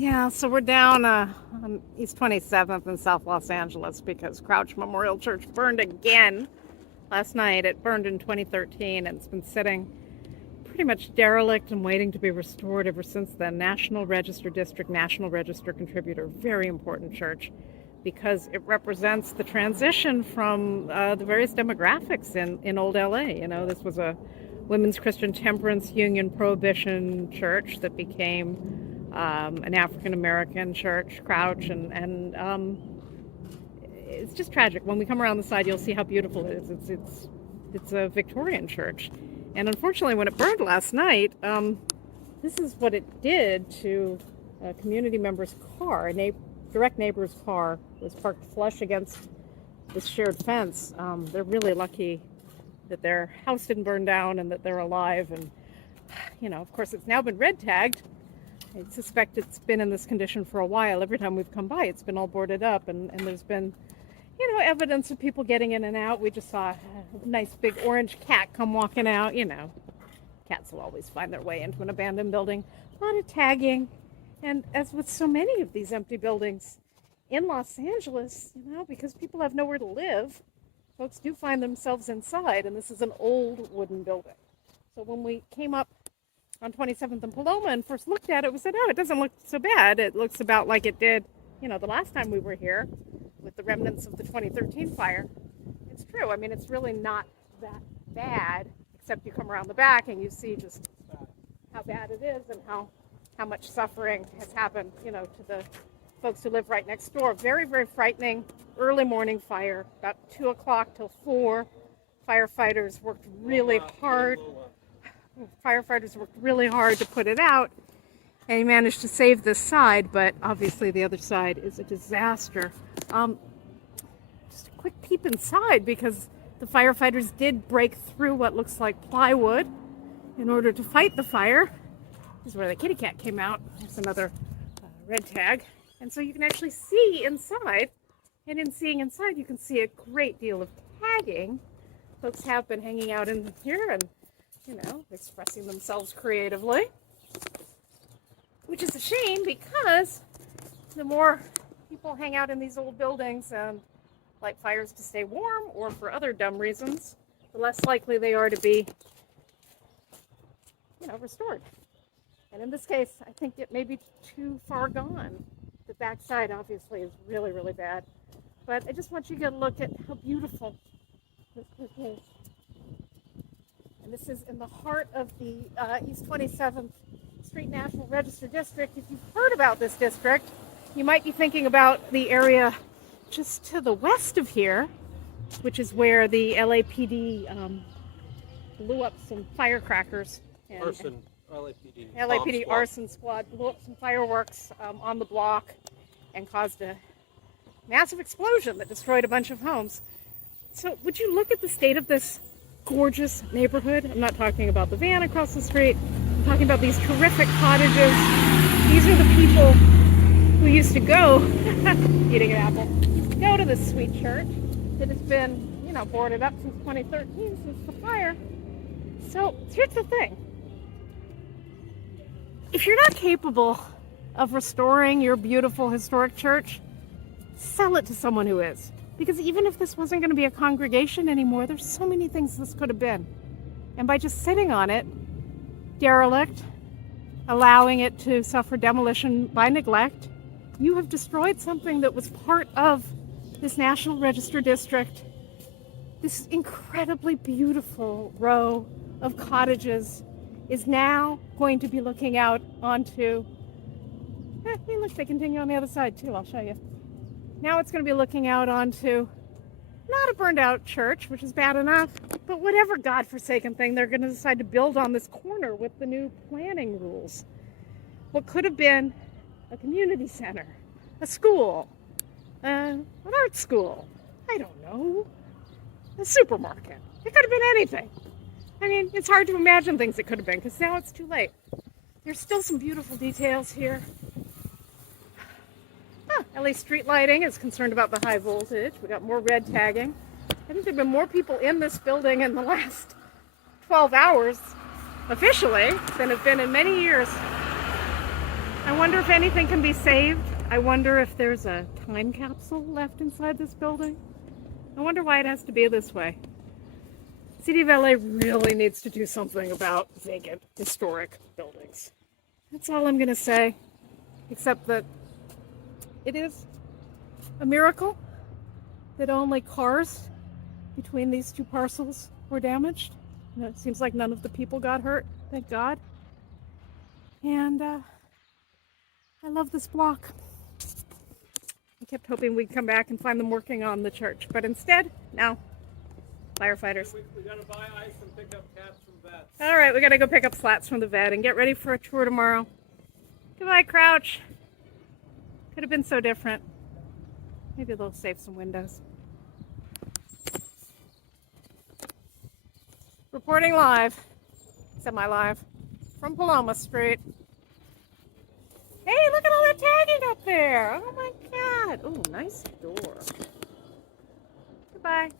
Yeah, so we're down on East 27th in South Los Angeles because Crouch Memorial Church burned again last night. It burned in 2013 and it's been sitting pretty much derelict and waiting to be restored ever since then. National Register District, National Register contributor, very important church because it represents the transition from the various demographics in old LA. You know, this was a women's Christian temperance union prohibition church that became an African American church, Crouch, and it's just tragic. When we come around the side, you'll see how beautiful it is. It's a Victorian church, and unfortunately, when it burned last night, this is what it did to a community member's car. A direct neighbor's car was parked flush against this shared fence. They're really lucky that their house didn't burn down and that they're alive. And you know, of course, it's now been red tagged. I suspect it's been in this condition for a while. Every time we've come by, it's been all boarded up, and there's been, you know, evidence of people getting in and out. We just saw a nice big orange cat come walking out. You know, cats will always find their way into an abandoned building. A lot of tagging, and as with so many of these empty buildings in Los Angeles, you know, because people have nowhere to live, folks do find themselves inside, and this is an old wooden building. So when we came up on 27th and Paloma and first looked at it, we said, oh, it doesn't look so bad. It looks about like it did, you know, the last time we were here with the remnants of the 2013 fire. It's true. I mean, it's really not that bad, except you come around the back and you see just how bad it is and how much suffering has happened, you know, to the folks who live right next door. Very, very frightening early morning fire, about 2 o'clock till 4. Firefighters worked really hard. Firefighters worked really hard to put it out, and he managed to save this side, but obviously the other side is a disaster. Just a quick peep inside, because the firefighters did break through what looks like plywood in order to fight the fire. This is where the kitty cat came out. There's another red tag. And so you can actually see inside, and in seeing inside you can see a great deal of tagging. Folks have been hanging out in here and, you know, expressing themselves creatively, which is a shame because the more people hang out in these old buildings and light fires to stay warm or for other dumb reasons, the less likely they are to be, you know, restored. And in this case, I think it may be too far gone. The backside obviously is really, really bad, but I just want you to get a look at how beautiful this is. And this is in the heart of the East 27th Street National Register District. If you've heard about this district, you might be thinking about the area just to the west of here, which is where the LAPD blew up some firecrackers. LAPD arson squad blew up some fireworks on the block and caused a massive explosion that destroyed a bunch of homes. So would you look at the state of this gorgeous neighborhood? I'm not talking about the van across the street. I'm talking about these terrific cottages. These are the people who used to go, eating an apple, go to this sweet church that has been, you know, boarded up since 2013, since the fire. So here's the thing. If you're not capable of restoring your beautiful historic church, sell it to someone who is. Because even if this wasn't going to be a congregation anymore, there's so many things this could have been. And by just sitting on it, derelict, allowing it to suffer demolition by neglect, you have destroyed something that was part of this National Register District. This incredibly beautiful row of cottages is now going to be looking out onto, hey, look, they continue on the other side too, I'll show you. Now it's going to be looking out onto not a burned out church, which is bad enough, but whatever godforsaken thing they're going to decide to build on this corner with the new planning rules. What could have been a community center, a school, an art school, I don't know, a supermarket. It could have been anything. I mean, it's hard to imagine things it could have been because now it's too late. There's still some beautiful details here. LA Street Lighting is concerned about the high voltage. We got more red tagging. I think there have been more people in this building in the last 12 hours, officially, than have been in many years I wonder if anything can be saved. I wonder if there's a time capsule left inside this building. I wonder why it has to be this way. City of LA really needs to do something about vacant historic buildings. That's all I'm going to say, except that it is a miracle that only cars between these two parcels were damaged. And it seems like none of the people got hurt, thank God. And I love this block. I kept hoping we'd come back and find them working on the church, but instead, no. Firefighters. We gotta buy ice and pick up cats from vets. All right, we gotta go pick up slats from the vet and get ready for a tour tomorrow. Goodbye, Crouch. Could have been so different. Maybe they'll save some windows. Reporting live, semi-live, from Paloma Street. Hey, look at all that tagging up there. Oh my God. Oh, nice door. Goodbye.